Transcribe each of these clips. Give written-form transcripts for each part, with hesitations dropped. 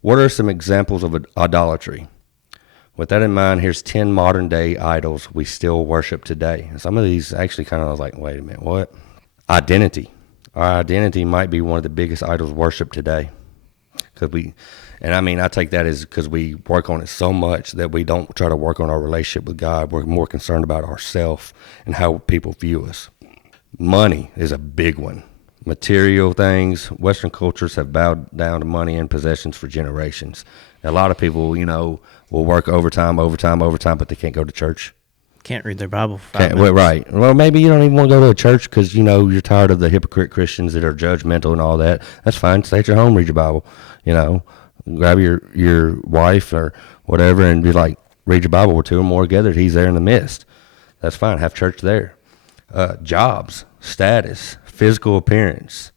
What are some examples of idolatry? With that in mind, here's 10 modern day idols we still worship today. And some of these actually kind of was like, wait a minute, what? Identity. Our identity might be one of the biggest idols worshipped today. I take that as because we work on it so much that we don't try to work on our relationship with God. We're more concerned about ourselves and how people view us. Money is a big one. Material things. Western cultures have bowed down to money and possessions for generations. A lot of people, will work overtime, but they can't go to church. Can't read their Bible for 5 minutes. Well, right. Well, maybe you don't even want to go to a church because, you're tired of the hypocrite Christians that are judgmental and all that. That's fine. Stay at your home, read your Bible. Grab your wife or whatever and be like, read your Bible. Where two or more gathered, he's there in the midst. That's fine. Have church there. Jobs, status, physical appearance,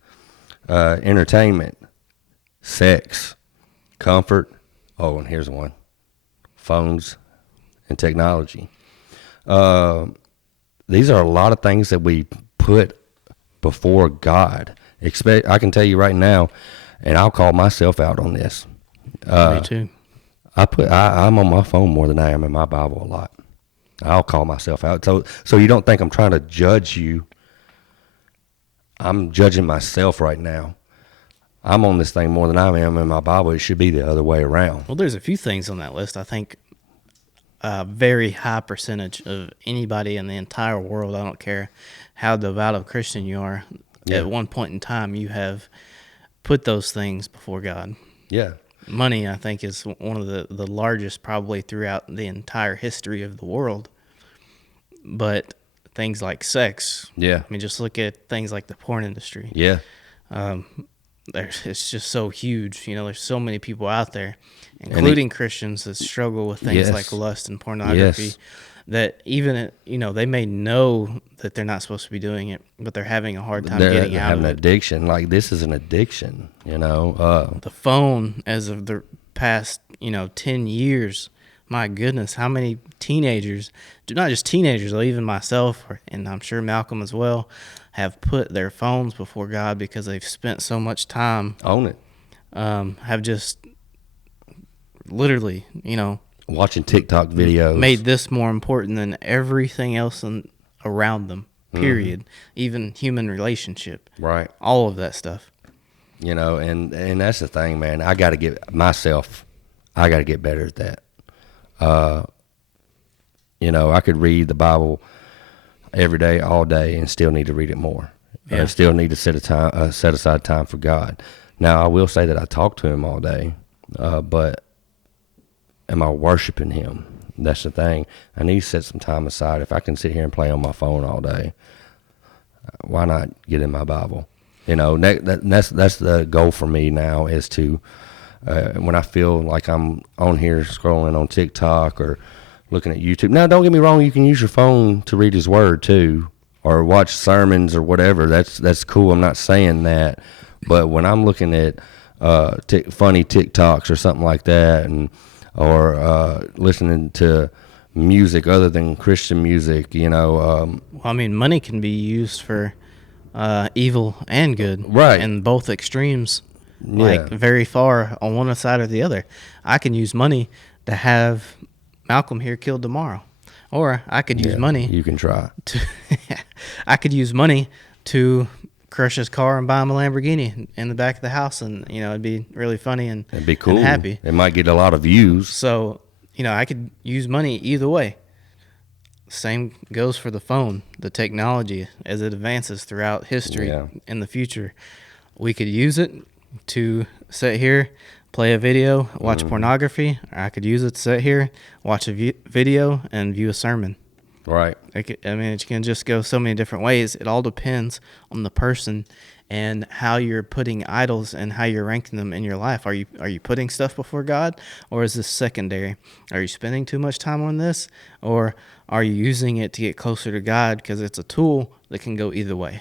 entertainment, sex, comfort. Oh, and here's one. Phones and technology. These are a lot of things that we put before God. I can tell you right now, and I'll call myself out on this. Me too. I'm on my phone more than I am in my Bible a lot. I'll call myself out. So you don't think I'm trying to judge you. I'm judging myself right now. I'm on this thing more than I am in my Bible. It should be the other way around. Well, there's a few things on that list. I think a very high percentage of anybody in the entire world, I don't care how devout of a Christian you are, at one point in time you have put those things before God. Yeah. Money, I think, is one of the largest probably throughout the entire history of the world. But things like sex, just look at things like the porn industry. Yeah. It's just so huge. There's so many people out there, including Christians, that struggle with things like lust and pornography. That even, they may know that they're not supposed to be doing it, but they're having a hard time getting out of it. Having an addiction. Like, this is an addiction, The phone, as of the past, 10 years, my goodness, how many teenagers, not just teenagers, even myself, and I'm sure Malcom as well, have put their phones before God because they've spent so much time on it. Have just literally, watching TikTok videos, made this more important than everything else around them, period. Mm-hmm. Even human relationship. Right. All of that stuff. And that's the thing, man. I got to get better at that. I could read the Bible every day, all day, and still need to read it more. Yeah. I still need to set aside time for God. Now, I will say that I talk to him all day, but am I worshiping him? That's the thing. I need to set some time aside. If I can sit here and play on my phone all day, why not get in my Bible? That's the goal for me now, is to, when I feel like I'm on here scrolling on TikTok or looking at YouTube. Now, don't get me wrong, you can use your phone to read his word too, or watch sermons or whatever. That's cool. I'm not saying that. But when I'm looking at funny TikToks or something like that, or listening to music other than Christian music, money can be used for evil and good, right? And both extremes, like very far on one side or the other. I can use money to have Malcom here killed tomorrow, or I could use money. You can try. I could use money to crush his car and buy him a Lamborghini in the back of the house, and it'd be really funny and it'd be cool. And happy. It might get a lot of views. So I could use money either way. Same goes for the phone, the technology as it advances throughout history. In the future. We could use it to sit here, play a video, watch pornography, or I could use it to sit here, watch a video, and view a sermon. Right. It can just go so many different ways. It all depends on the person and how you're putting idols and how you're ranking them in your life. Are you putting stuff before God, or is this secondary? Are you spending too much time on this, or are you using it to get closer to God? Because it's a tool that can go either way.